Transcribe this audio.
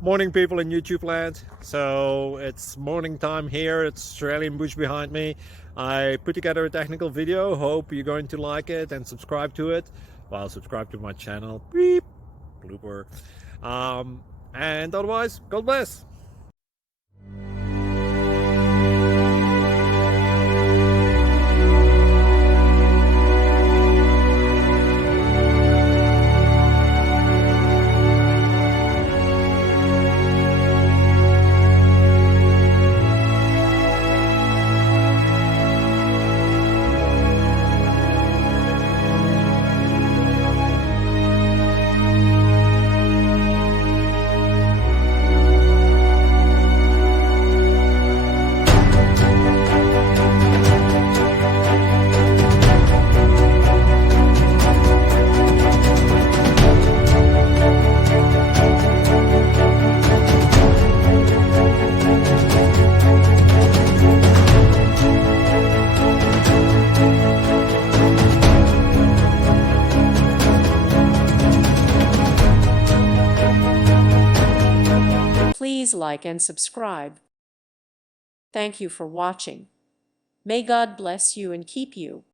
Morning, people in YouTube land. So it's morning time here. It's Australian bush behind me. I put together a technical video. Hope you're going to like it and subscribe to it. Well, subscribe to my channel. Beep. Blooper. And otherwise, God bless. Please like and subscribe. Thank you for watching. May God bless you and keep you.